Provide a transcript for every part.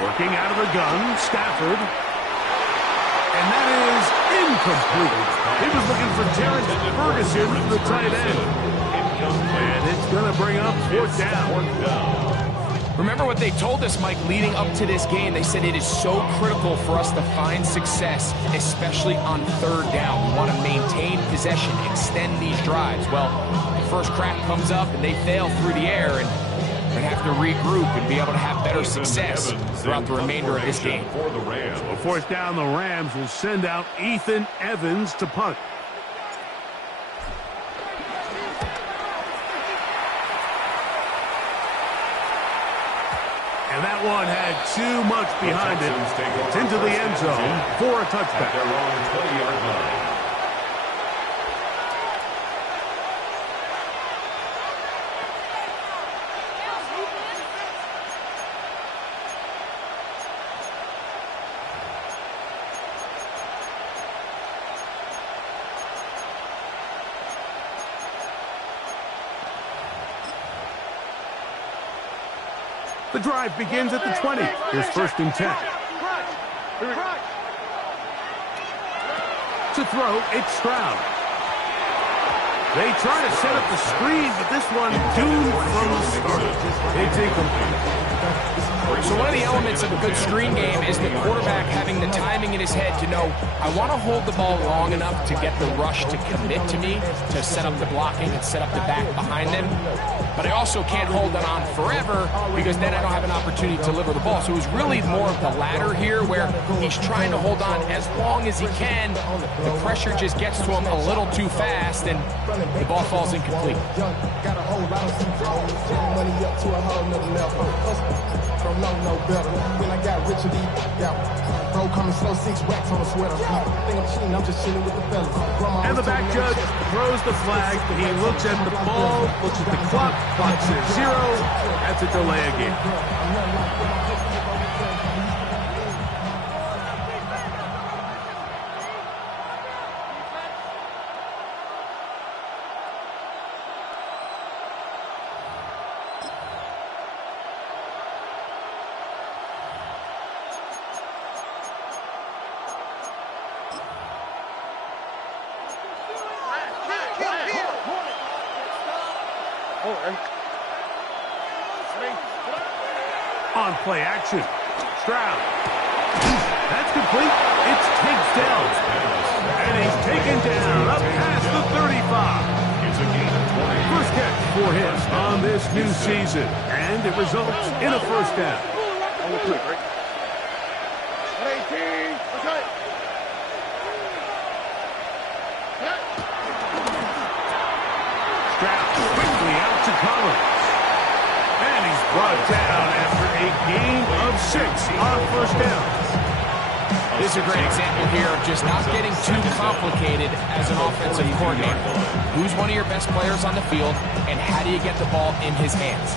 Working out of the gun, Stafford. And that is incomplete. He was looking for Terrence Ferguson, the tight end. And it's going to bring up 4th down. Remember what they told us, Mike, leading up to this game. They said it is so critical for us to find success, especially on 3rd down. We want to maintain possession, extend these drives. Well, the first crack comes up and they fail through the air, and they have to regroup and be able to have better success throughout the remainder of this game. So 4th down, the Rams will send out Ethan Evans to punt. And that one had too much behind it. It's into the end zone for a touchback. Their own 20-yard line. The drive begins at the 20. Here's 1st and 10. To throw, it's Stroud. They try to set up the screen, but this one doomed from the start. It's incomplete. So one of the elements of a good screen game is the quarterback having the timing in his head to know, I want to hold the ball long enough to get the rush to commit to me, to set up the blocking and set up the back behind them. But I also can't hold it on forever because then I don't have an opportunity to deliver the ball. So it was really more of the latter here where he's trying to hold on as long as he can. The pressure just gets to him a little too fast and the ball falls incomplete. No better. When I got rich and deep, bro coming slow, 6 racks on a sweater. Think I'm cheating, I'm just chilling with the fellas. And the back judge throws the flag. He looks at the ball, looks at the clock. Clock says 0. That's a delay of game. On play action, Stroud. That's complete. It's Tiggs down. And he's taken down up past the 35. It's a gain of 20. First catch for him on this new season. And it results in a 1st down. Stroud quickly out to Collins. And he's brought down after a gain of 6 on 1st down. This is a great example here of just not getting too complicated as an offensive coordinator. Who's one of your best players on the field, and how do you get the ball in his hands?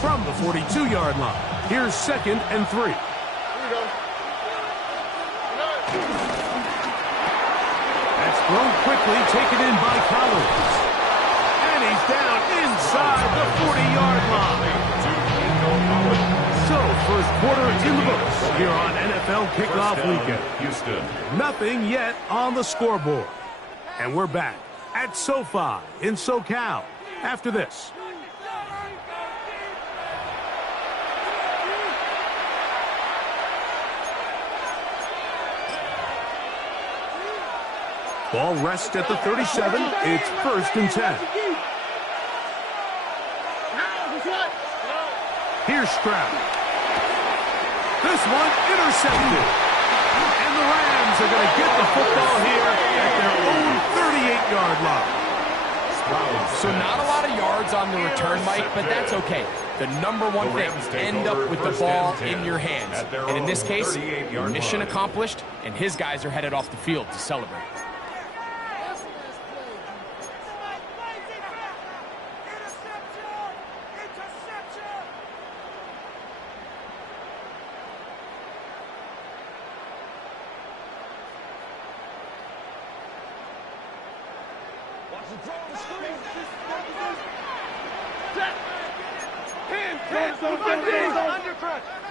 From the 42-yard line, here's 2nd and 3. That's thrown quickly, taken in by Collins. And he's down inside the 40-yard line. So, first quarter in the books here on NFL Kickoff Weekend. Houston. Nothing yet on the scoreboard. And we're back at SoFi in SoCal after this. Ball rests at the 37. It's 1st and 10. Here's Stroud. This one intercepted. And the Rams are going to get the football here at their own 38-yard line. So not a lot of yards on the return, Mike, but that's okay. The number one thing, end up with the ball in your hands. And in this case, mission accomplished, and his guys are headed off the field to celebrate.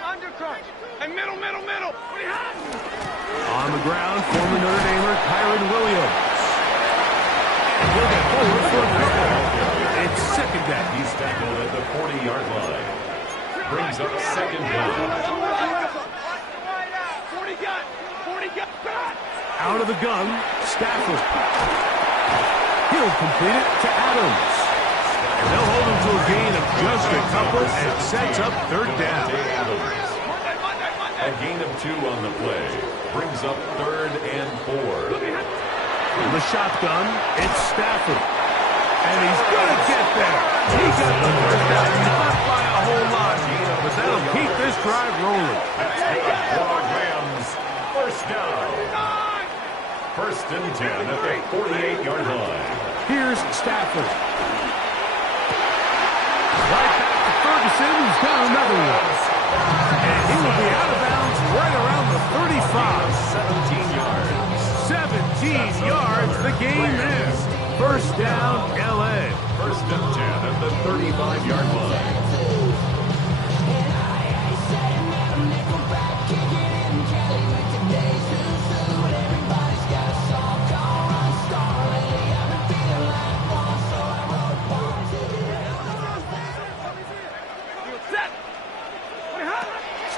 Undercrunch. And middle. On the ground, former Notre Damer Kyron Williams. And he'll get forward for a couple. It's second down. He's tackled at the 40-yard line. Brings up second down. 40 got. Out of the gun, Stafford. He'll complete it to Adams. And they'll hold him to a gain of just a couple and sets up third down. A gain of 2 on the play. Brings up 3rd and 4. In the shotgun, it's Stafford. And he's going to get there. He got the first down, not by a whole lot, but that'll keep this drive rolling. Rams, first down. 1st and 10 at the 48-yard line. Here's Stafford. Right back to Ferguson, who's got another one. And he will be out of bounds right around the 35. 17 yards, the game is. First down, L.A. 1st and 10 at the 35-yard line.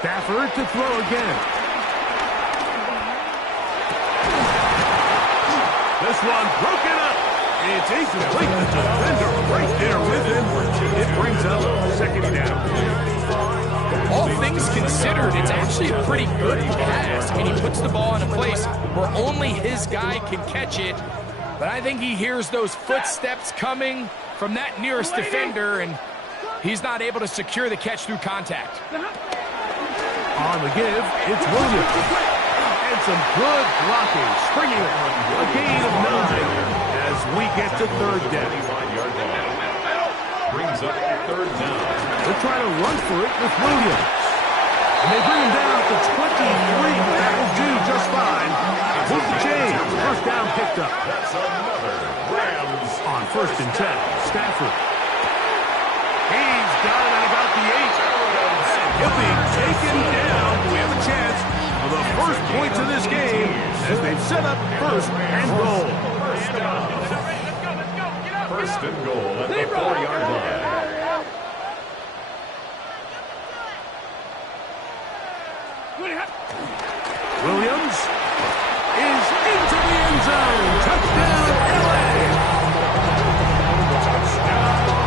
Stafford to throw again. This one broken up. It's incomplete. The defender right there with him. It brings up second down. All things considered, it's actually a pretty good pass. I mean, he puts the ball in a place where only his guy can catch it. But I think he hears those footsteps coming from that nearest defender, and he's not able to secure the catch through contact. On the give, it's Williams. And some good blocking, springing it. A gain of 9 as we get to third down. Brings up 3rd down. They'll try to run for it with Williams. And they bring him down to 23. That will do just fine. Move the chain. First down picked up. That's another Rams. On 1st and 10, Stafford. He's got it at about the 8. He'll be taken down. We have a chance for the first points of this game as they've set up 1st and goal. 1st and goal at the 4-yard line. Williams is into the end zone. Touchdown, L.A.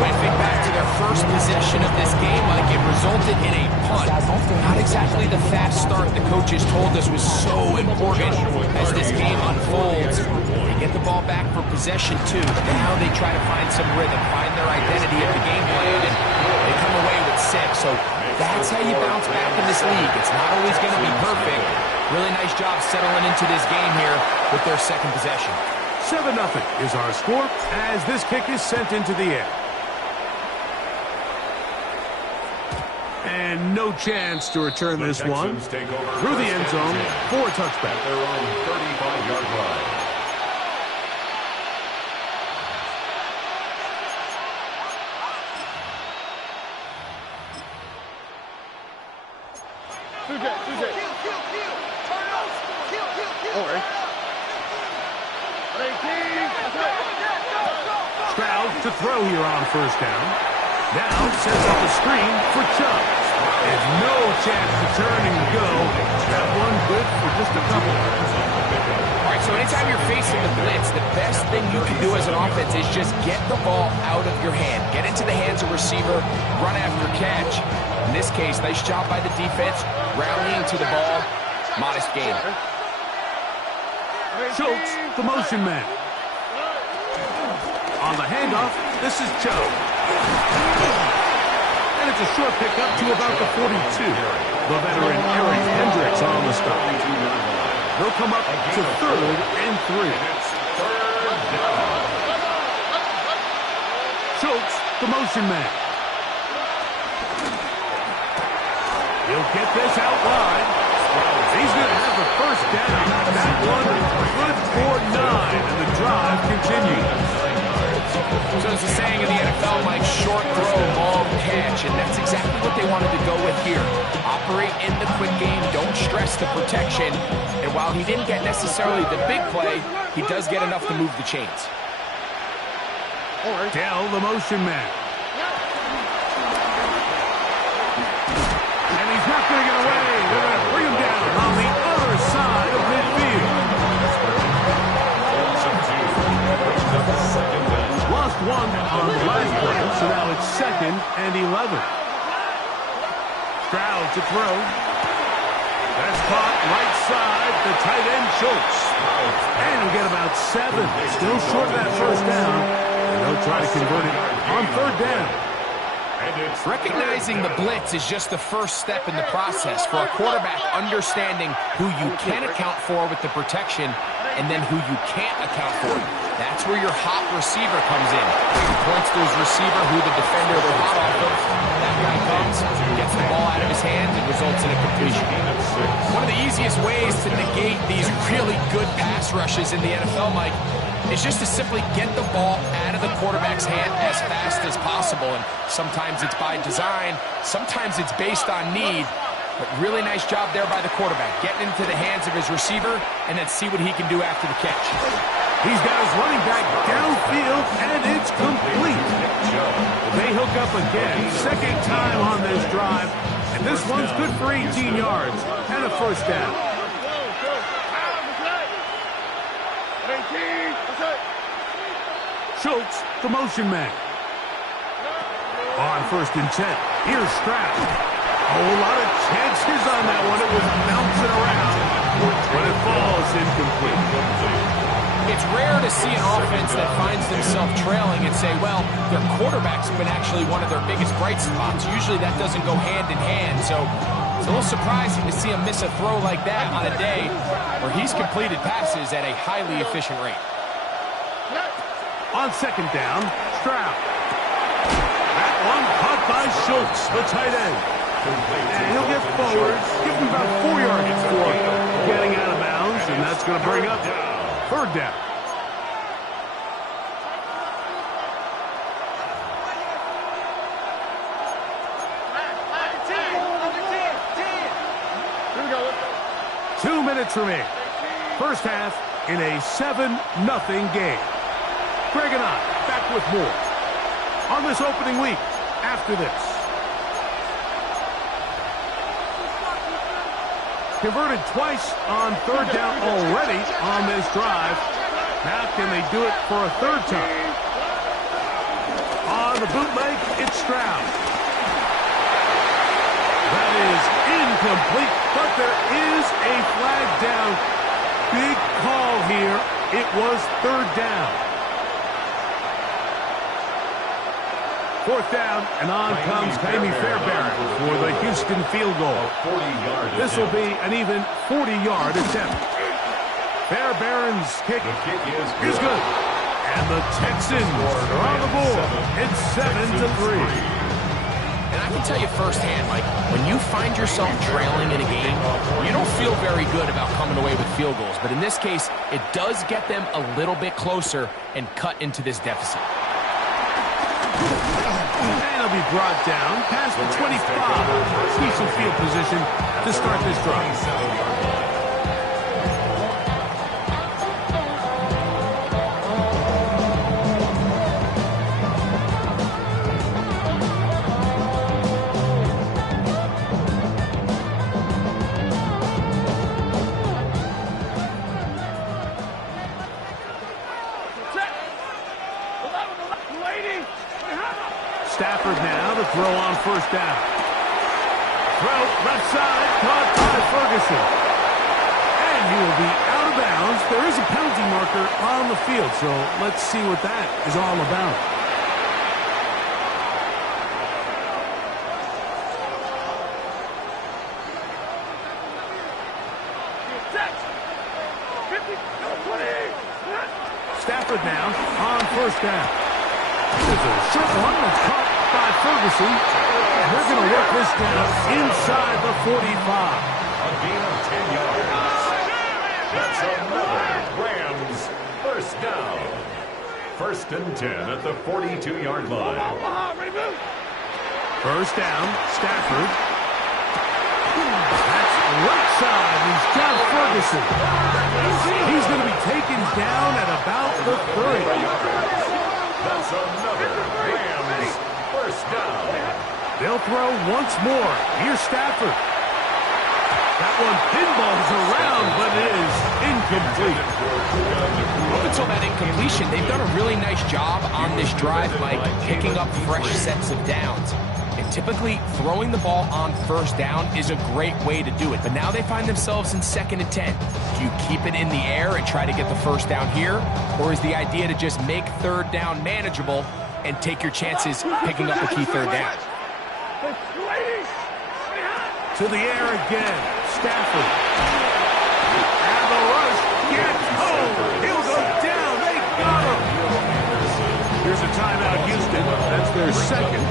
When I think back to their first possession of this game, Mike, it resulted in a punt. Not exactly the fast start the coaches told us was so important as this game unfolds. They get the ball back for possession 2. Now they try to find some rhythm, find their identity of the game plan, and they come away with 6. So that's how you bounce back in this league. It's not always going to be perfect. Really nice job settling into this game here with their second possession. 7-0 is our score as this kick is sent into the air. And no chance to return this one. Through the end zone for a touchback. At their own 35-yard line. Stroud to throw here on 1st down. Now sets up a screen for Chubb. There's no chance to turn and go. That one good for just a couple. All right, so anytime you're facing the blitz, the best thing you can do as an offense is just get the ball out of your hand. Get into the hands of receiver, run after catch. In this case, nice job by the defense, rallying to the ball. Modest gain. Schultz, the motion man. On the handoff, this is Chubb. And it's a short pickup to about the 42. The veteran Eric Hendricks on the stop. They'll come up to 3rd and 3. Schultz, the motion man. He'll get this out wide. He's going to have the first down. That one good for 9, and the drive continues. So there's a saying in the NFL, like short throw, long catch, and that's exactly what they wanted to go with here. Operate in the quick game, don't stress the protection, and while he didn't get necessarily the big play, he does get enough to move the chains. Dell, the motion man. And he's not going to get away. They're going to bring him down on the other side of midfield. Lost one on the last play, so now it's 2nd and 11. Stroud to throw. That's caught right side, the tight end Schultz. And he'll get about 7. Still short of that first down. And they'll try to convert it on 3rd down. Recognizing the blitz is just the first step in the process for a quarterback understanding who you can account for with the protection and then who you can't account for. That's where your hot receiver comes in. He points to his receiver who the defender they're hot off of. That guy comes, gets the ball out of his hands, and results in a completion. One of the easiest ways to negate these really good pass rushes in the NFL, Mike, is just to simply get the ball out of the quarterback's hand as fast as possible. And sometimes it's by design, sometimes it's based on need. But really nice job there by the quarterback, getting into the hands of his receiver and then see what he can do after the catch. He's got his running back downfield, and it's complete. They hook up again, 2nd time on this drive, and this one's good for 18 yards and a first down. Schultz, the motion man. On 1st and 10, here's Stroud. A whole lot of chances on that one. It was bouncing around, but it falls incomplete. It's rare to see an offense that finds themselves trailing and say, well, their quarterback's been actually one of their biggest bright spots. Usually that doesn't go hand in hand, so it's a little surprising to see him miss a throw like that on a day where he's completed passes at a highly efficient rate. On 2nd down, Stroud. That one caught by Schultz, the tight end. And he'll get forward, give him about 4 yards for getting out of bounds, and that's going to bring up 3rd down. Two minutes remaining. First half in a 7-0 game. Greg and I back with more on this opening week after this. Converted twice on 3rd down already on this drive. Now can they do it for a 3rd time? On the bootleg, it's Stroud. That is incomplete, but there is a flag down. Big call here. It was 3rd down. 4th down, and on comes Ka'imi Fairbairn for the Houston field goal. This will be an even 40-yard attempt. Fairbairn's kick is good. And the Texans are on the board. It's 7-3. And I can tell you firsthand, Mike, when you find yourself trailing in a game, you don't feel very good about coming away with field goals. But in this case, it does get them a little bit closer and cut into this deficit. And he'll be brought down past the 25. Decent field position to start this drive. Stafford now to throw on 1st down. Throw left side, caught by Ferguson. And he will be out of bounds. There is a penalty marker on the field, so let's see what that is all about. Stafford now on 1st down. There's a short one that's caught by Ferguson. And they're going to work this down inside the 45. A gain of 10 yards. That's another Rams 1st down. First and 10 at the 42-yard line. First down, Stafford. That's right side. He's John Ferguson. He's going to be taken down at about the 30. That's another Rams first down. They'll throw once more. Here's Stafford. That one pinballs around, but it is incomplete. Up until that incompletion, they've done a really nice job on this drive, Mike, picking up fresh sets of downs. And typically, throwing the ball on first down is a great way to do it. But now they find themselves in 2nd and 10. Do you keep it in the air and try to get the first down here? Or is the idea to just make 3rd down manageable and take your chances picking up a key 3rd down? To the air again. Stafford. And the rush gets home. He'll go down. They got him. Here's a timeout, Houston. That's their second.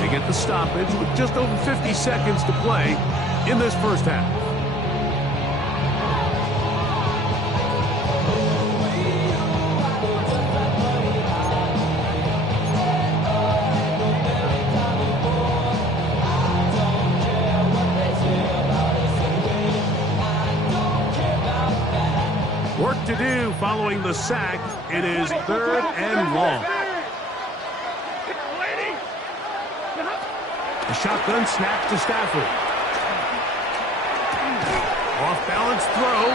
They get the stoppage with just over 50 seconds to play in this first half. Work to do following the sack. It is 3rd and long. The shotgun snap to Stafford. Off-balance throw.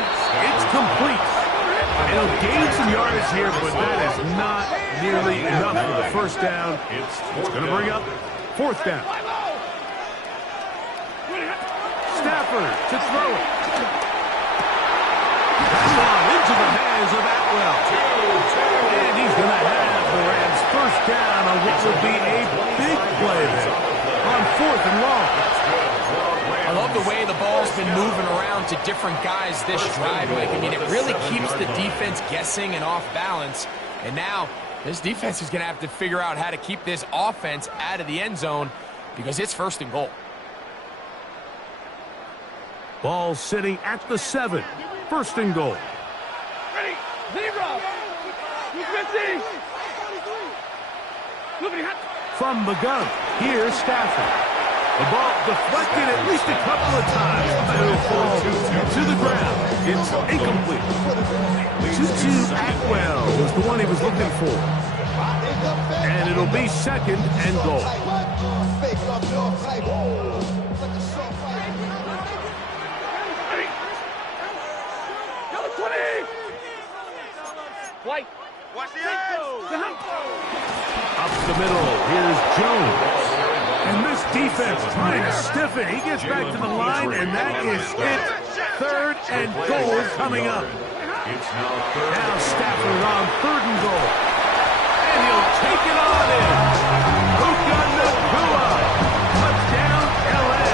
It's complete. It'll gain some yardage here, but that is not nearly enough for the first down. It's going to bring up 4th down. Stafford to throw it. That one into the hands of Atwell. And he's going to have the Rams first down on what will be a big play there on 4th and long. I love the way the ball's been moving around to different guys this drive, Mike. I mean, it really keeps the defense guessing and off balance. And now this defense is going to have to figure out how to keep this offense out of the end zone because it's 1st and goal. Ball sitting at the 7. 1st and goal. Ready, 0. From the gun, here's Stafford. The ball deflected at least a couple of times, but it'll fall to the ground. It's incomplete. Tutu Atwell was the one he was looking for. And it'll be 2nd and goal. White. Watch the eyes. Up the middle, here's Jones. And this defense trying to stiffen. He gets back to the line, and that is it. 3rd and goal coming up. Now Stafford on 3rd and goal. And he'll take it on in. Puka Nacua. Touchdown, L.A.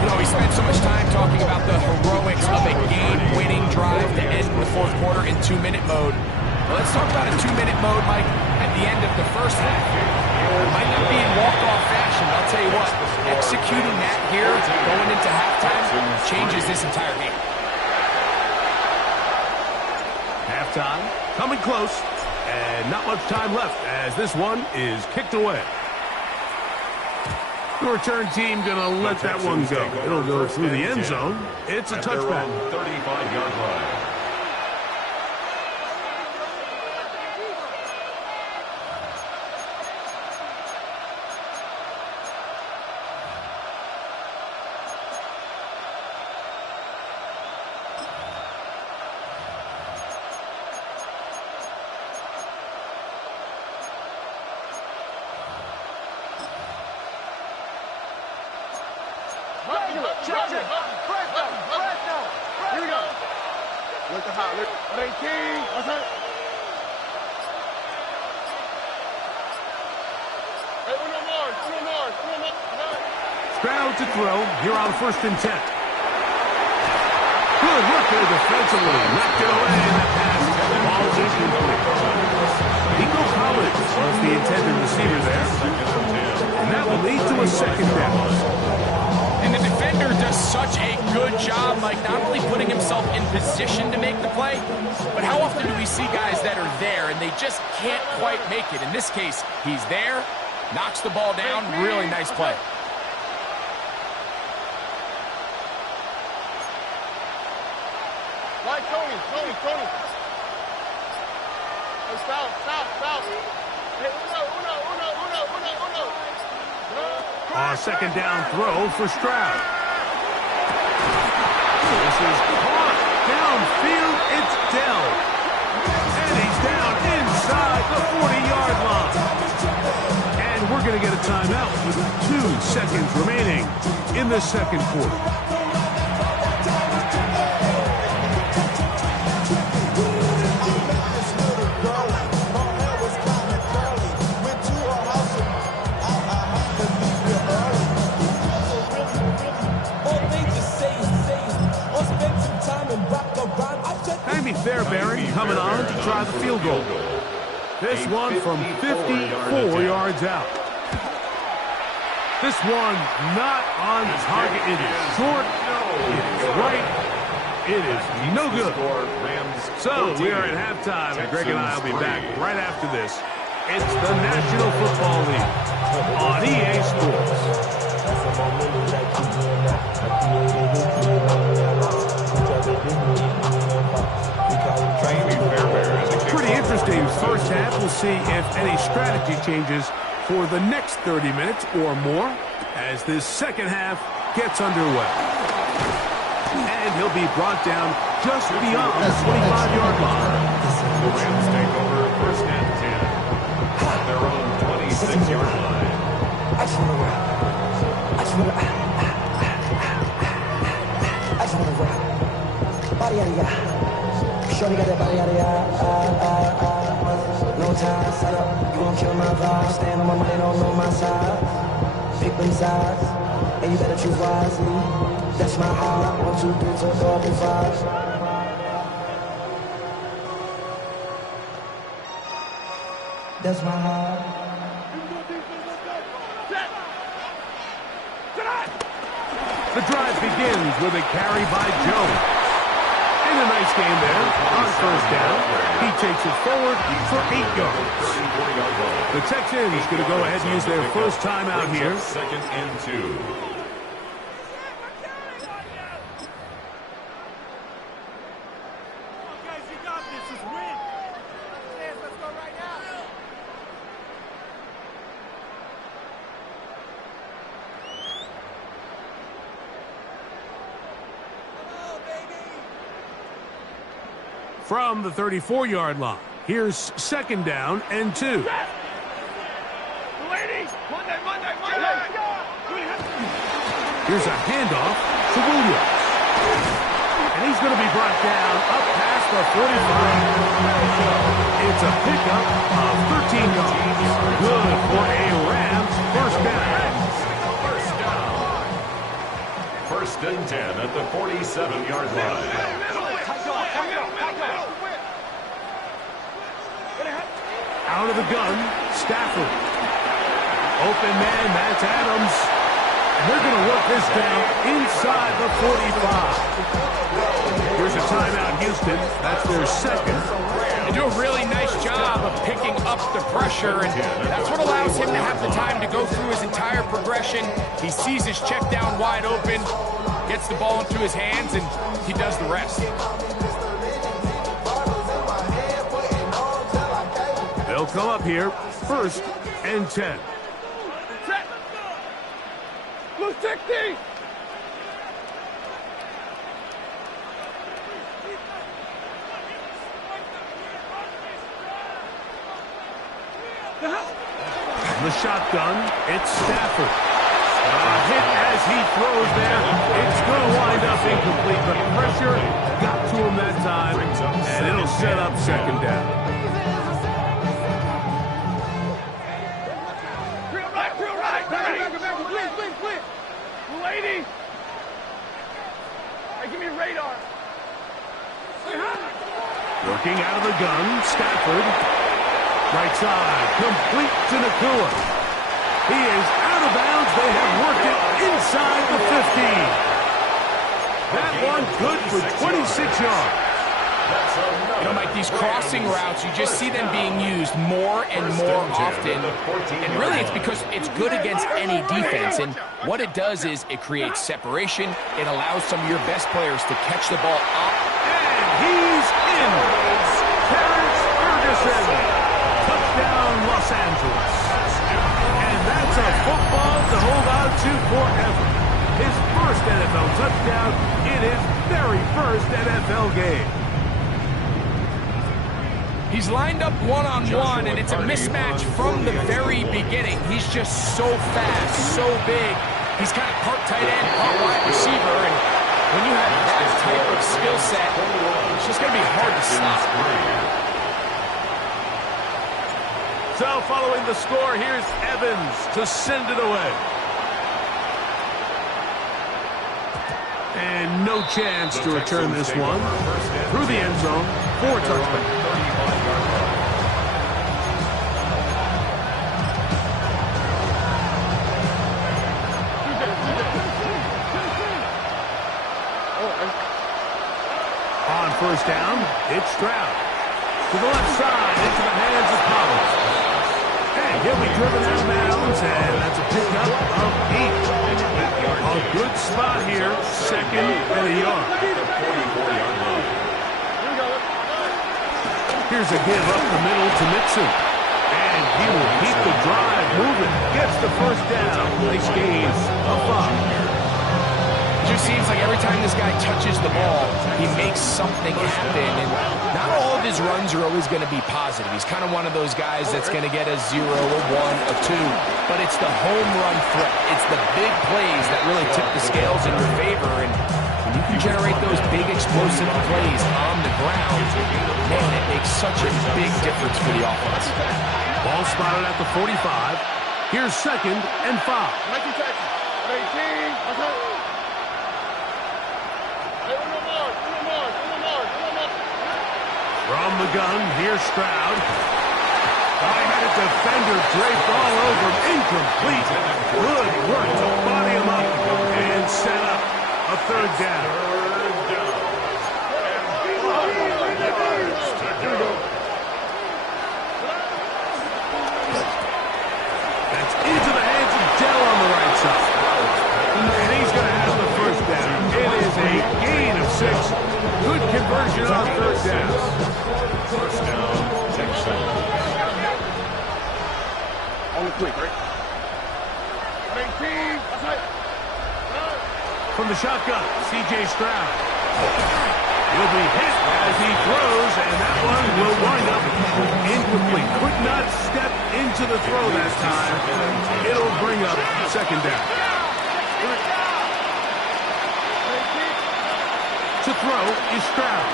You know, we spent so much time talking about the heroics of a game-winning drive to end the 4th quarter in 2-minute mode. Well, let's talk about a 2-minute mode, Mike, at the end of the first half. It might not be in walk-off fashion, but I'll tell you what, executing that here going into halftime changes this entire game. Halftime, coming close, and not much time left as this one is kicked away. The return team going to let that one go. It'll go through the end zone. It's a touchback. 35-yard line. Stroud to throw here on 1st and 10. Good work there defensively. Knocked it away in that pass. Ball's incomplete. Nico Collins was the intended receiver there. And that will lead to a 2nd down. And the defender does does such a good job, like not only putting himself in position to make the play, but how often do we see guys that are there and they just can't quite make it? In this case, he's there, knocks the ball down, really nice play. Right, Tony. Hey, stop. Hey, uno. A second down throw for Stroud. This is caught downfield. It's Dell. And he's down inside the 40-yard line. And we're going to get a timeout with 2 seconds remaining in the second quarter. Fairbairn coming on to try the field goal. This one from 54 yards out. This one not on target. It is short. It is right. It is no good. So we are at halftime, and Greg and I will be back right after this. It's the National Football League on EA Sports. Pretty interesting first half. We'll see if any strategy changes for the next 30 minutes or more as this second half gets underway. And he'll be brought down just beyond the 25-yard line. The Rams take over first and 10 at their own 26-yard line. I just want to rock. Body out of ya. Shorty got that body out of ya. No time, set up. You gon' kill my vibe. Stand on my money, don't know my side. Pick them sides, and you better choose wisely. That's my heart. 1, 2, 3, 4, 5. That's my heart. The drive begins with a carry by Jones. And a nice game there on first down. He takes it forward for 8 yards. The Texans going to go ahead and use their first timeout here. Second and 2. From the 34-yard line, here's second down and 2. Ladies, Monday. Here's a handoff to Williams. And he's going to be brought down up past the 45. It's a pickup of 13 yards. Good for a Rams first down. First and 10 at the 47-yard line. Out of the gun, Stafford. Open man, that's Adams. And they're going to work this down inside the 45. Here's a timeout, Houston. That's their second. They do a really nice job of picking up the pressure, and that's what allows him to have the time to go through his entire progression. He sees his check down wide open, gets the ball into his hands, and he does the rest. They'll come up here, first and 10. Blue 60! The shotgun, it's Stafford. A hit as he throws there. It's going to wind up incomplete, but pressure got to him that time, and it'll set up second down. Lady! Hey, give me radar. Working out of the gun, Stafford. Right side, complete to Nakua. He is out of bounds. They have worked it inside the 15. That one good for 26 yards. You know, Mike, these crossing routes, you just see them being used more and more often. And really, it's because it's good against any defense. And what it does is it creates separation. It allows some of your best players to catch the ball up. And he's in. Terrence Ferguson. Touchdown, Los Angeles. And that's a football to hold on to forever. His first NFL touchdown in his very first NFL game. He's lined up one-on-one, and it's a mismatch from the very beginning. He's just so fast, so big. He's kind of part tight end, part wide receiver, and when you have that type of skill set, it's just going to be hard to stop. So following the score, here's Evans to send it away. And no chance to return this one. Through the end zone for a touchback. On first down, it's Stroud. To the left side, into the hands of Collins. And he'll be driven out of bounds, and that's a pickup of 8. A good spot here, second and a yard. Here's a give up the middle to Mixon. And he will keep the drive moving. Gets the first down. Nice gain of 5. It just seems like every time this guy touches the ball, he makes something happen. And not all of his runs are always going to be positive. He's kind of one of those guys that's going to get a 0, a 1, a 2. But it's the home run threat. It's the big plays that really tip the scales in your favor. And when you can generate those big explosive plays on the ground, man, it makes such a big difference for the offense. Ball spotted at the 45. Here's second and 5. From the gun, here's Stroud. I had a defender draped all over him. Incomplete. Good work to body him up and set up a third down. That's into the hands of Dell on the right side. And he's going to have the first down. It is a gain of 6. Good conversion on third down. First down, Texans. On the quick, right? From the shotgun, C.J. Stroud. Will be hit as he throws, and that one will wind up incomplete. Could not step into the throw that time. It'll bring up second down. To throw is Stroud.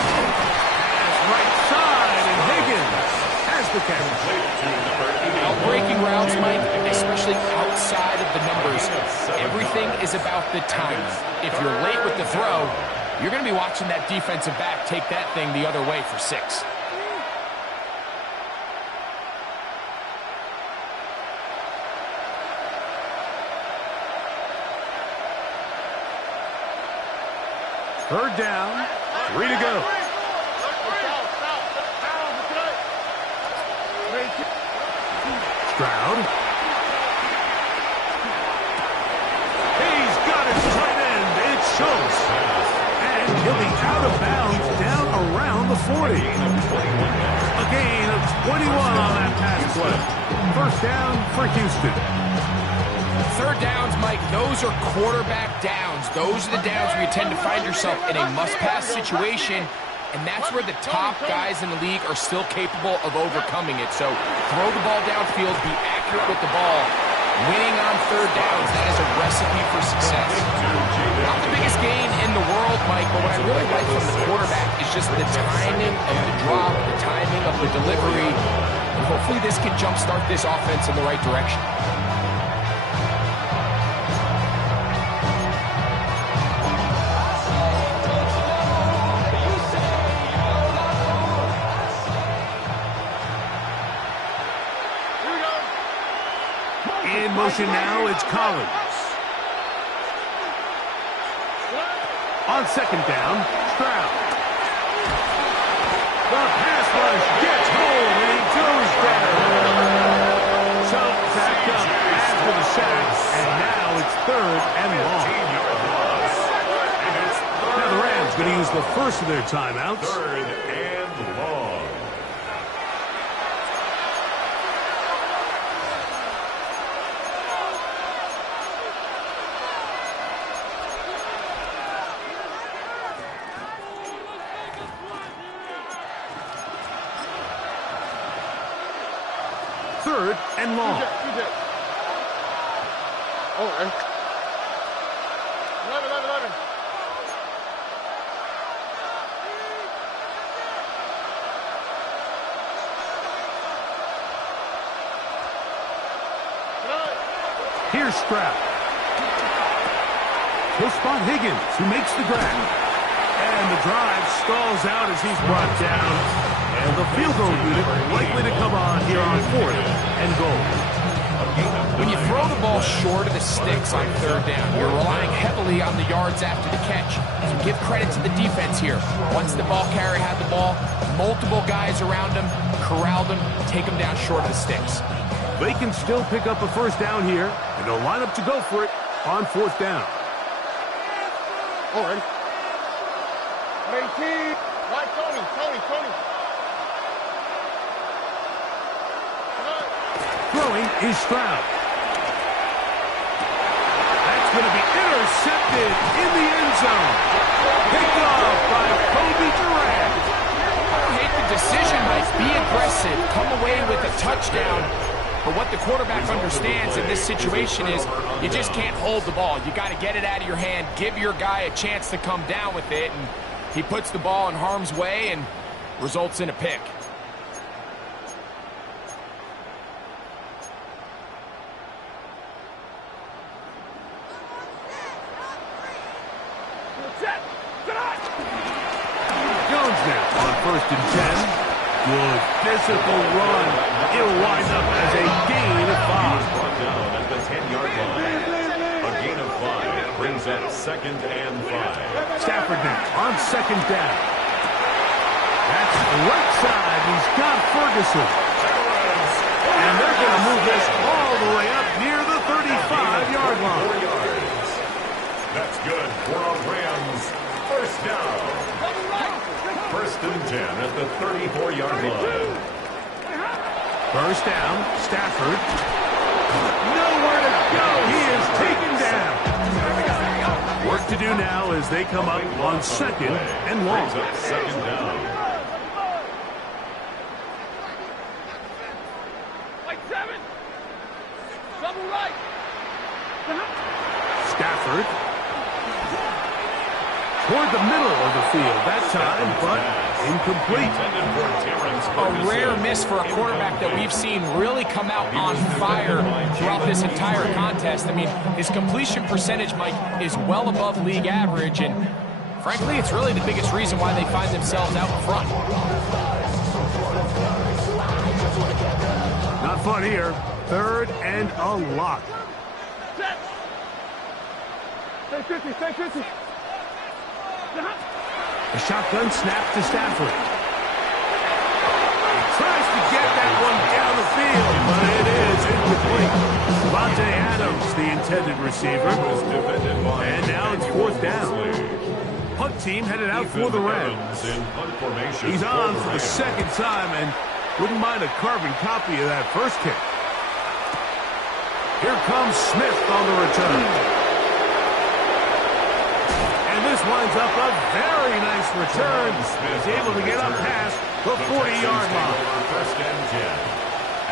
Pass right side, and Higgins has the catch. Breaking routes, Mike, especially outside of the numbers, everything is about the timing. If you're late with the throw, you're going to be watching that defensive back take that thing the other way for 6. Third down, 3 to go. Stroud. He's got his tight end. It shows. And he'll be out of bounds down around the 40. A gain of 21 on that pass play. First down for Houston. Third downs, Mike, those are quarterback downs. Those are the downs where you tend to find yourself in a must-pass situation, and that's where the top guys in the league are still capable of overcoming it. So throw the ball downfield, be accurate with the ball. Winning on third downs, that is a recipe for success. Not the biggest gain in the world, Mike, but what I really like from the quarterback is just the timing of the drop, the timing of the delivery, and hopefully this can jumpstart this offense in the right direction. In motion now, it's Collins. On second down, Stroud. The pass rush gets home, and he goes down. So, backed up after the sack, and now it's 3rd and long. Now the Rams going to use the first of their timeouts. 3rd and long. Third and long. Oh, right. 11. Here's Stroud. He'll spot Higgins, who makes the grab. And the drive stalls out as he's brought down. And the field goal unit likely to come on here on 4th and goal. When you throw the ball short of the sticks on 3rd down, you're relying heavily on the yards after the catch. So give credit to the defense here. Once the ball carrier had the ball, multiple guys around him, corralled him, take him down short of the sticks. They can still pick up a first down here, and they'll line up to go for it on 4th down. All right. 19. Right, Tony. Throwing is Stroud. That's going to be intercepted in the end zone. Picked off by Kobe Durant. I don't hate the decision, Mike. Be aggressive. Come away with a touchdown. But what the quarterback understands in this situation is you just can't hold the ball. You got to get it out of your hand, give your guy a chance to come down with it, and he puts the ball in harm's way and results in a pick. Jones now on 1st and 10. Good physical run. It'll wind up as a gain of 5. Brought down at the 10-yard line. A gain of 5 brings up 2nd and 5. Stafford now on 2nd down. That's right side. He's got Ferguson. And they're going to move this all the way up near the 35-yard line. 4 yards. That's good for a Rams first down. 1st and 10 at the 34-yard line. First down, Stafford. Nowhere to go. He is taken down. Work to do now as they come up on 2nd and long. 2nd down. Like 7. Double right. Stafford. Toward the middle of the field that time, but incomplete. A rare miss for a quarterback that we've seen really come out on fire throughout this entire contest. I mean, his completion percentage, Mike, is well above league average, and frankly, it's really the biggest reason why they find themselves out in front. Not fun here. 3rd and a lot. Stay 50. A shotgun snap to Stafford. He tries to get that one down the field, but it is incomplete. Devontae Adams, the intended receiver. And now it's 4th down. Punt team headed out for the Rams. He's on for the 2nd time and wouldn't mind a carbon copy of that first kick. Here comes Smith on the return. This winds up a very nice return. He's able to get up past the 40-yard line. 1st and 10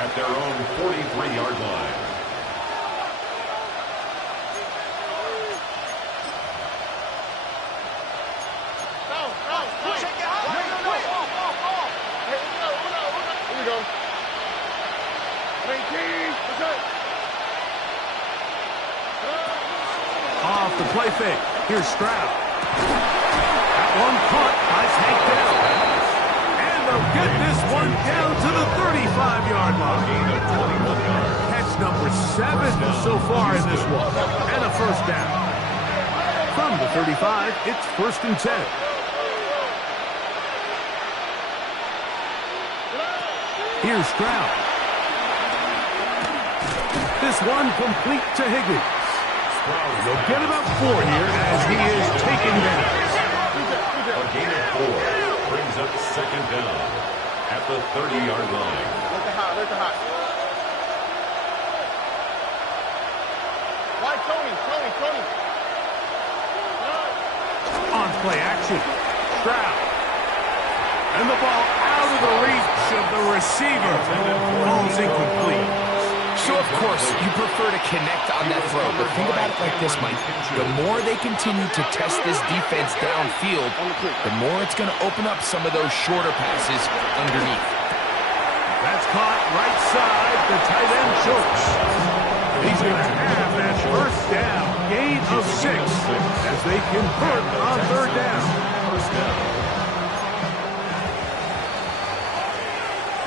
at their own 43-yard line. Check it out. Here we go. 19. Off the play fake. Here's Stroud. That one caught by Tank Dell. And they'll get this one down to the 35-yard line. Catch number 7 so far in this one. And a first down. From the 35, it's 1st and 10. Here's Stroud. This one complete to Higgins. They'll get about 4 here as he is taken down. A gain of 4 brings up 2nd down at the 30-yard line. Let the hot. Why Tony? On play action. Stroud. And the ball out of the reach of the receiver. Ball's incomplete. So, of course, you prefer to connect on that throw, but think about it like this, Mike. The more they continue to test this defense downfield, the more it's going to open up some of those shorter passes underneath. That's caught right side. The tight end chokes. He's going to have that 1st down. Gain of 6 as they convert on 3rd down. First down.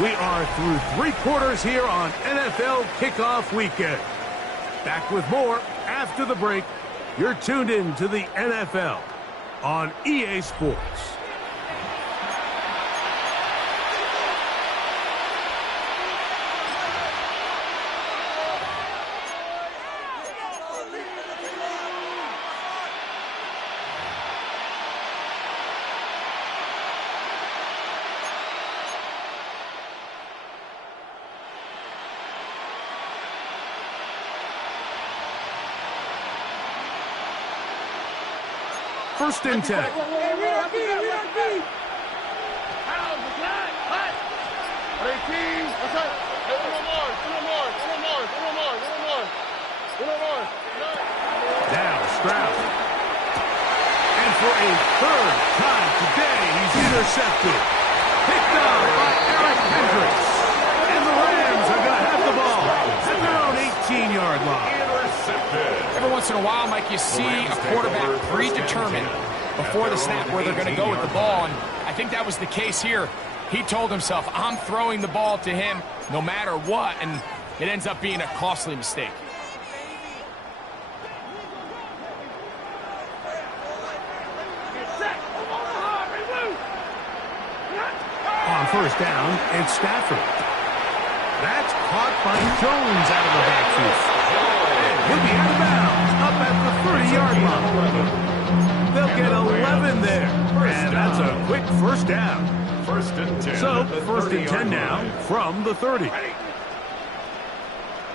We are through 3 quarters here on NFL Kickoff Weekend. Back with more after the break. You're tuned in to the NFL on EA Sports. First and 10. Are they team? What's up? Hey, Uno more. Now Stroud. And for a 3rd time today, he's intercepted. Picked up by Eric Kendricks. And the Rams are going to have the ball at their own 18-yard line. Every once in a while, Mike, you see a quarterback predetermined before the snap where they're going to go with the ball, and I think that was the case here. He told himself, I'm throwing the ball to him no matter what, and it ends up being a costly mistake. On 1st down, it's Stafford. That's caught by Jones out of the backfield. He'll be out of bounds up at the 30-yard line. They'll get 11 there, and that's a quick 1st down. 1st and 10. So, 1st and 10 now from the 30.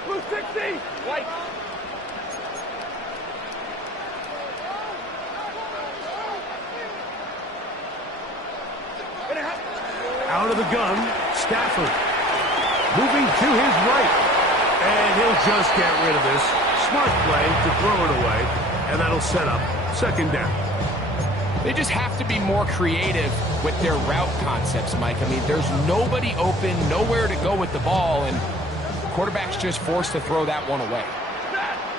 Blue 60. White. Out of the gun, Stafford. Moving to his right. And he'll just get rid of this. Smart play to throw it away. And that'll set up 2nd down. They just have to be more creative with their route concepts, Mike. I mean, there's nobody open, nowhere to go with the ball, and the quarterback's just forced to throw that one away.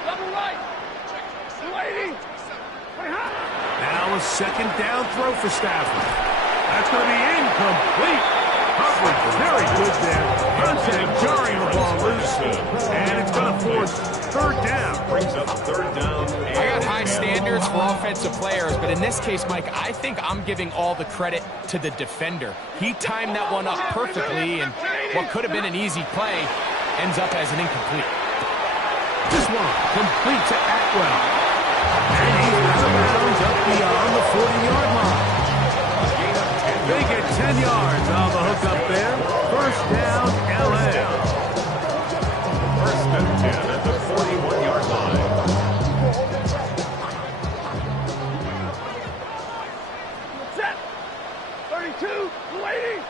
Double right. 280. Now a 2nd down throw for Stafford. That's going to be incomplete. Coverage very good there. Contact jarring the ball loose. And it's going to force 3rd down. Brings up 3rd down. I got high standards for offensive players, but in this case, Mike, I think I'm giving all the credit to the defender. He timed that one up perfectly, and what could have been an easy play ends up as an incomplete. This one complete to Atwell. And he's out of bounds up beyond the 40-yard line. They get 10 yards on the hook up there. 1st down, L.A. 1st and 10 at the 41-yard line. Set. 32. 280.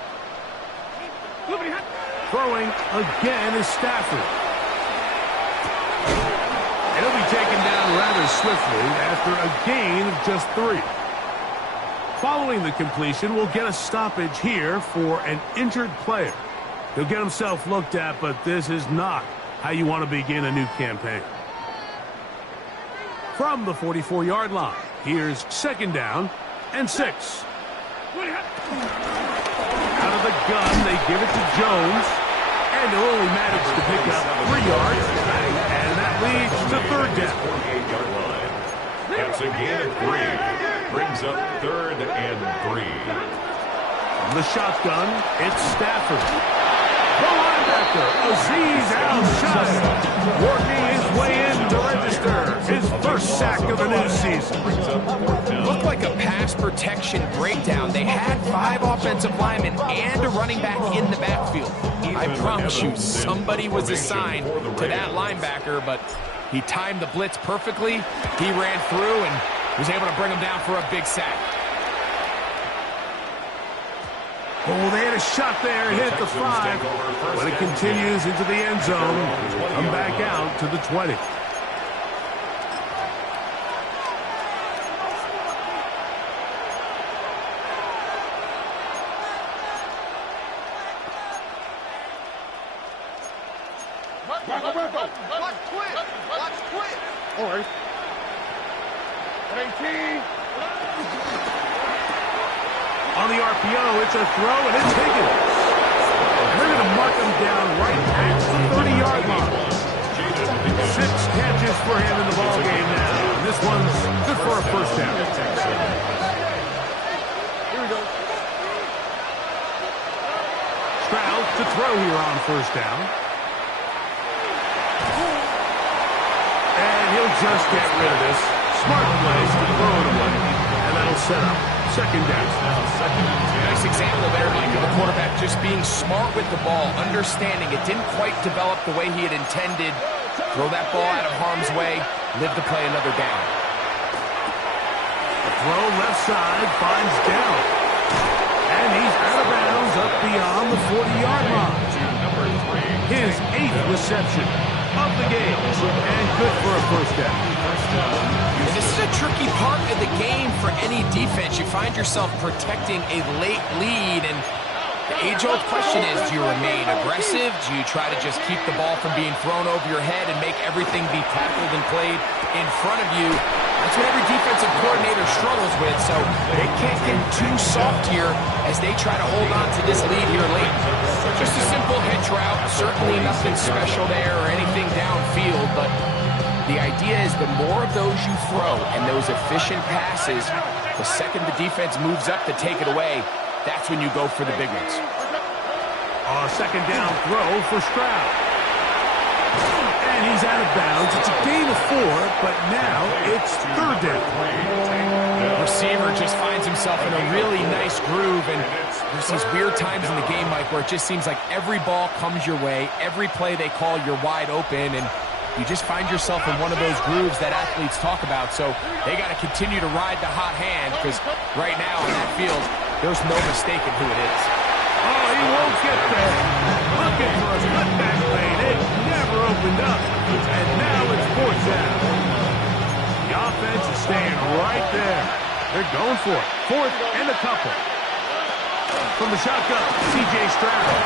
Throwing again is Stafford. He'll be taken down rather swiftly after a gain of just 3. Following the completion, we'll get a stoppage here for an injured player. He'll get himself looked at, but this is not how you want to begin a new campaign. From the 44-yard line, here's 2nd down and 6. Out of the gun, they give it to Jones, and he'll only manage to pick up 3 yards, and that leads to 3rd down. 48-yard line. At It's a gain of 3. Brings up 3rd and 3. From the shotgun, it's Stafford. The linebacker, Azeez Al-Shaair, working his way in to register his first sack of the new season. Looked like a pass protection breakdown. They had 5 offensive linemen and a running back in the backfield. I promise you, somebody was assigned to that linebacker, but he timed the blitz perfectly. He ran through and was able to bring him down for a big sack. Oh, they had a shot there, hit the 5, but it continues into the end zone. Come back out to the 20. Watch twist. All right. 18. On the RPO, it's a throw, and it's Higgins. They're going to mark him down right at the 30-yard line. 6 catches for him in the ballgame now. And this one's good for a first down. Here we go. Stroud to throw here on first down. And he'll just get rid of this. Smart place to throw it away. And that'll set up second down. Nice example there, Mike, of the quarterback just being smart with the ball, understanding it didn't quite develop the way he had intended. Throw that ball out of harm's way, live to play another down. The throw left side finds Dell. And he's out of bounds up beyond the 40-yard line. His 8th reception of the game, and good for a first down. And this is a tricky part of the game for any defense. You find yourself protecting a late lead, and the age-old question is, do you remain aggressive? Do you try to just keep the ball from being thrown over your head and make everything be tackled and played in front of you? That's what every defensive coordinator struggles with, so they can't get too soft here as they try to hold on to this lead here late. Just a simple hitch route, certainly nothing special there or anything downfield, but the idea is the more of those you throw and those efficient passes, the second the defense moves up to take it away, that's when you go for the big ones. Second down throw for Stroud. And he's out of bounds. It's a gain of 4, but now it's third down. The receiver just finds himself in a really nice groove, and there's these weird times in the game, Mike, where it just seems like every ball comes your way, every play they call, you're wide open, and you just find yourself in one of those grooves that athletes talk about. So they got to continue to ride the hot hand, because right now on that field, there's no mistaking who it is. Oh, he won't get there. Looking for a cutback lane. It never opened up. And now it's fourth down. The offense is staying right there. They're going for it. Fourth and a couple. From the shotgun, C.J. Stroud.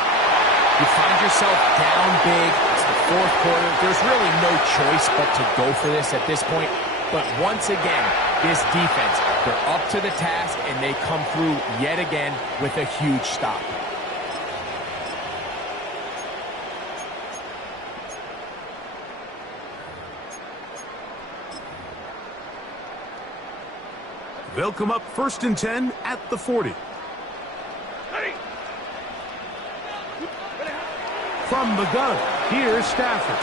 You find yourself down big. It's the fourth quarter. There's really no choice but to go for this at this point. But once again, this defense, they're up to the task, and they come through yet again with a huge stop. They'll come up 1st and 10 at the 40. From the gun, here's Stafford.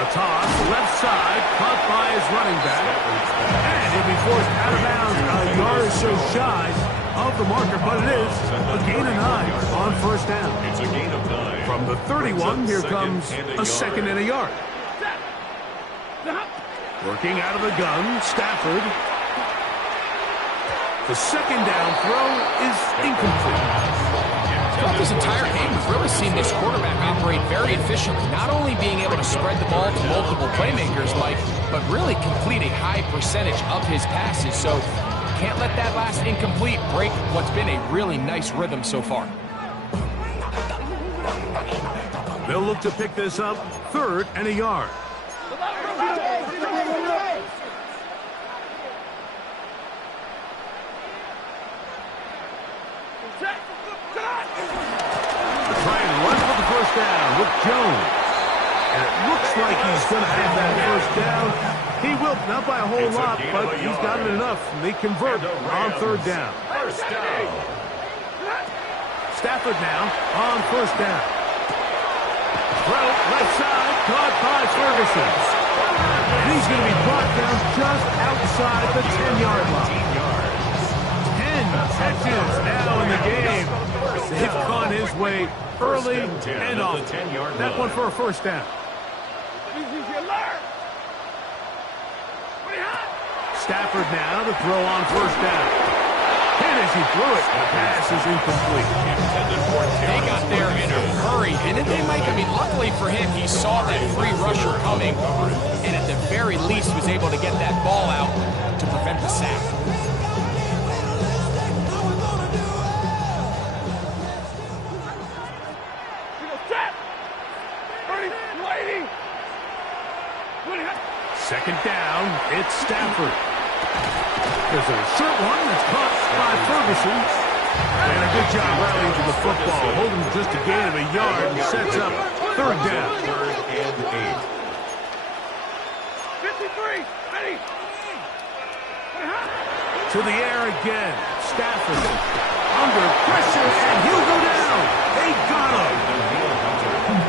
A toss, left side, caught by his running back. And he'll be forced out of bounds a yard or so shy of the marker, but it is a gain of 9 on first down. It's a gain of 9. From the 31, here comes a second and a yard. Working out of the gun, Stafford. The second down throw is incomplete. Throughout this entire game, we've really seen this quarterback operate very efficiently, not only being able to spread the ball to multiple playmakers, Mike, but really complete a high percentage of his passes. So can't let that last incomplete break what's been a really nice rhythm so far. They'll look to pick this up 3rd and a yard. Down with Jones. And it looks like he's going to have that first down He will, not by a whole lot, but he's got it enough. And they convert on third down. First down. Stafford now on first down. Throw left side, caught by Ferguson. And he's going to be brought down just outside the 10-yard line. 10 catches now in the game. They've gone his way early and often. That one for a first down. Stafford now to throw on first down. And as he threw it, the pass is incomplete. They got there in a hurry, and then luckily for him, he saw that free rusher coming, and at the very least was able to get that ball out to prevent the sack. Second down, it's Stafford. There's a short one that's caught by Ferguson. And a good job rallying to the football. Holding just a gain of a yard and sets up third down. Third and 53, ready. To the air again. Stafford under pressure, and he'll go down. They got him.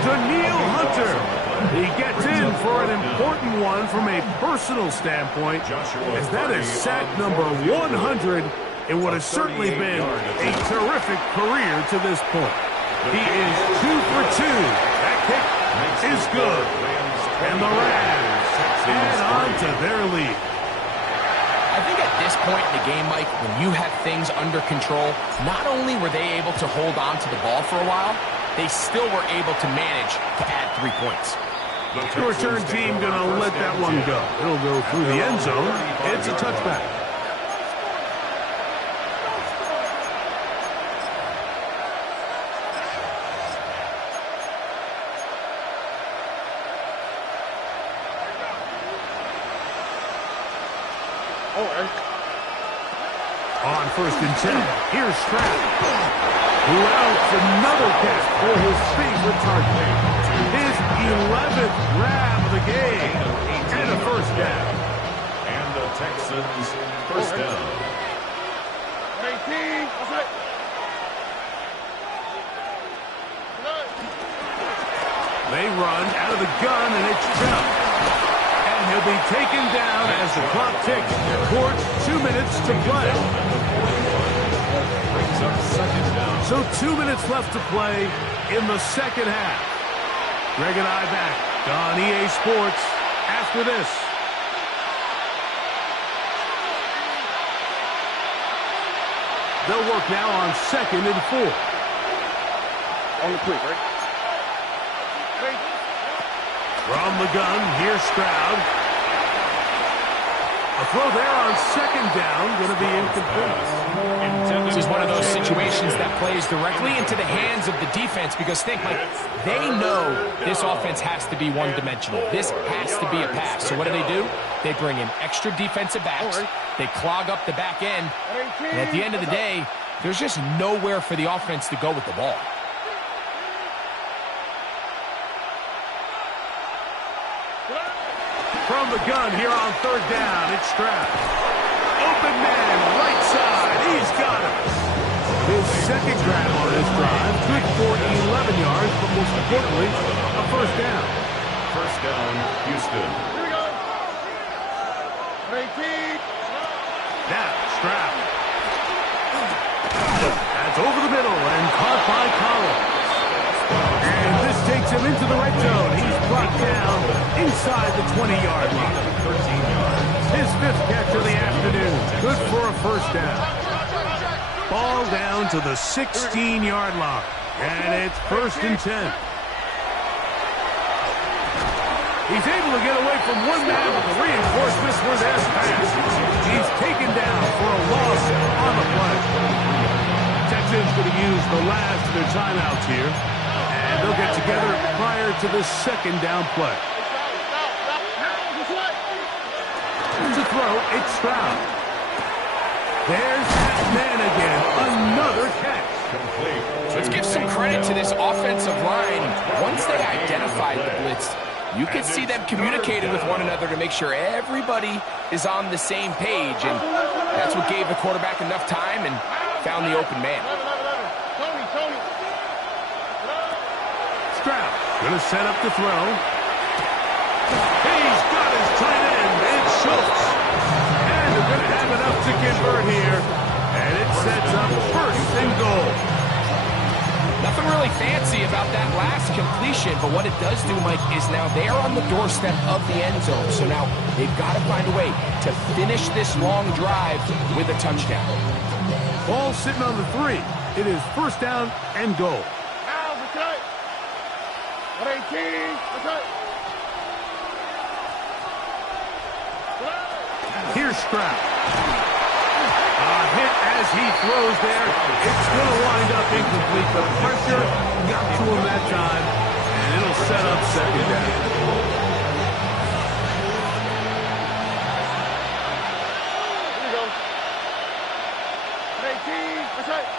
Danielle Hunter. He gets in for an important one from a personal standpoint, as that is sack number 100 in what has certainly been a terrific career to this point. He is 2 for 2. That kick is good. And the Rams add on to their lead. I think at this point in the game, Mike, when you have things under control, not only were they able to hold on to the ball for a while, they still were able to manage to add 3 points. The return team going to let that one go. It'll go through the end zone. It's a touchback. On first and 10, here's Stroud, who outs another catch for his favorite target. His 11th grab of the game, and a first down. And the Texans first down. 18, that's it. They run out of the gun, and it's Chubb. And he'll be taken down as the clock ticks towards 2 minutes to play. Brings up second down. So 2 minutes left to play in the second half. Greg and I back on EA Sports after this. They'll work now on 2nd and 4. On the quick, right? From the gun, here's Stroud. A throw there on 2nd down, going to be incomplete. This is one of those situations that plays directly into the hands of the defense because think, Mike, they know this offense has to be one-dimensional. This has to be a pass. So what do? They bring in extra defensive backs. They clog up the back end. And at the end of the day, there's just nowhere for the offense to go with the ball. From the gun here on 3rd down, it's Stroud. Open man, right side, he's got it. His second grab on this drive, good for 11 yards, but most importantly, a first down. First down, Houston. Here we go. 18. Now, Stroud. That's over the middle and caught by Collins. And this takes him into the red zone. He's brought down inside the 20-yard line. 13 yards. His 5th catch of the afternoon. Good for a first down. Ball down to the 16-yard line. And it's 1st and 10. He's able to get away from one man, but the reinforcements were there fast. He's taken down for a loss on the play. Texans going to use the last of their timeouts here. And they'll get together prior to the 2nd down play. To throw, it's Stroud. There's that man again. Another catch. Complete. Let's give some credit to this offensive line. Once they identified the blitz, You can see them communicating with one another to make sure everybody is on the same page, and that's what gave the quarterback enough time and found the open man. Stroud going to set up the throw. He's got his tight end. It's Schultz. And they're going to have enough to convert here. And it sets up first and goal. Nothing really fancy about that last completion, but what it does do, Mike, is now they're on the doorstep of the end zone. So now they've got to find a way to finish this long drive with a touchdown. Ball sitting on the 3. It is first down and goal. Here's Stroud. A hit as he throws there. It's going to wind up incomplete. The pressure got to him that time, and it'll set up second down. Here we go. Hey, team. That's right.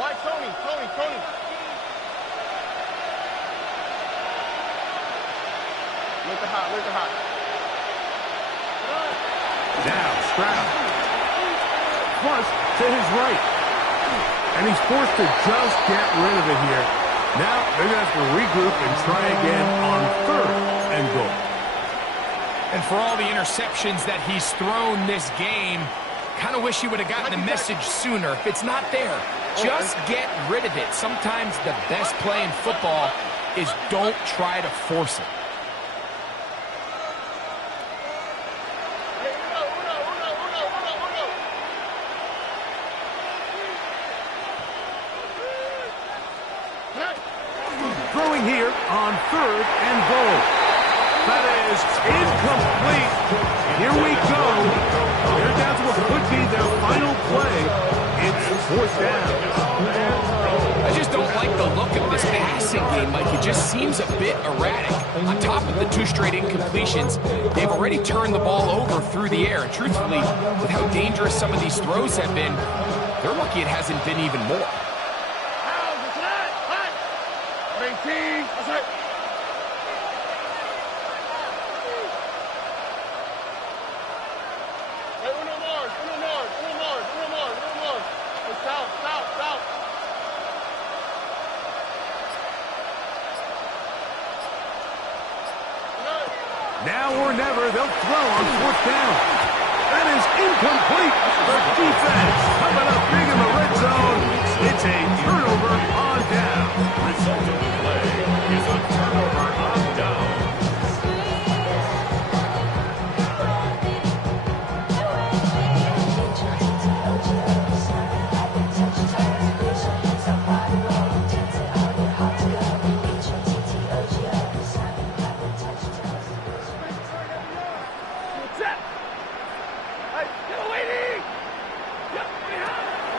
Watch Tony. Look at hot. Now Stroud. Plus to his right. And he's forced to just get rid of it here. Now they're going to have to regroup and try again on third and goal. And for all the interceptions that he's thrown this game, kind of wish he would have gotten the message sooner. If it's not there, just get rid of it. Sometimes the best play in football is don't try to force it. Throwing here on third and goal. That is incomplete. Here we go. They're down to what could be their final play. It's fourth down. I just don't like the look of this passing game, Mike. It just seems a bit erratic. On top of the 2 straight incompletions, they've already turned the ball over through the air. And truthfully, with how dangerous some of these throws have been, they're lucky it hasn't been even more. That's right. Hey, uno more. South. Now or never, they'll throw on fourth down. That is incomplete. The defense coming up big in the red zone. It's a turnover on down. Result of the play is a turnover on down.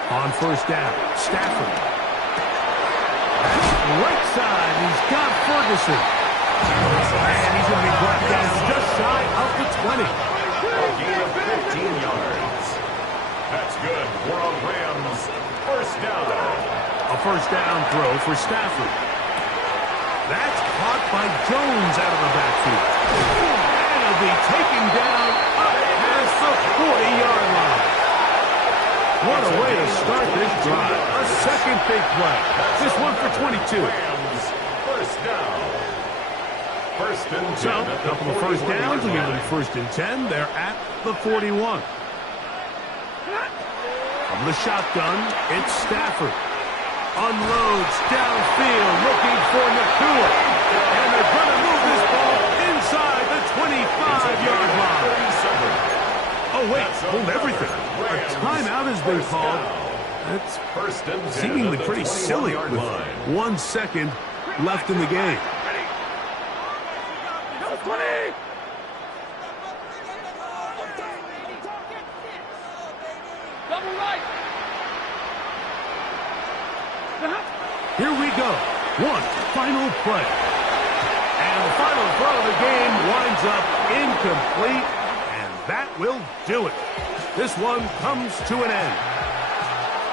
On first down, Stafford. That's right side. He's got Ferguson. And he's going to be brought down just shy of the 20. A gain of 15 yards. That's good. We're on Rams. First down. A first down throw for Stafford. That's caught by Jones out of the backfield. And he'll be taken down up past the 40-yard line. What a way to start this drive. A second big play. This one for 22. Rams. First down. First and 10. So, a couple of first downs will give them first and 10. They're at the 41. From the shotgun, it's Stafford. Unloads downfield, looking for Nakua. And they're going to move this ball inside the 25-yard line. Oh, wait, hold everything. A timeout has been called. That's First and 10 seemingly at the pretty silly 21-yard with line. 1 second left in the game. Double right. Here we go. One final play. And the final throw of the game winds up incomplete. And that will do it. This one comes to an end.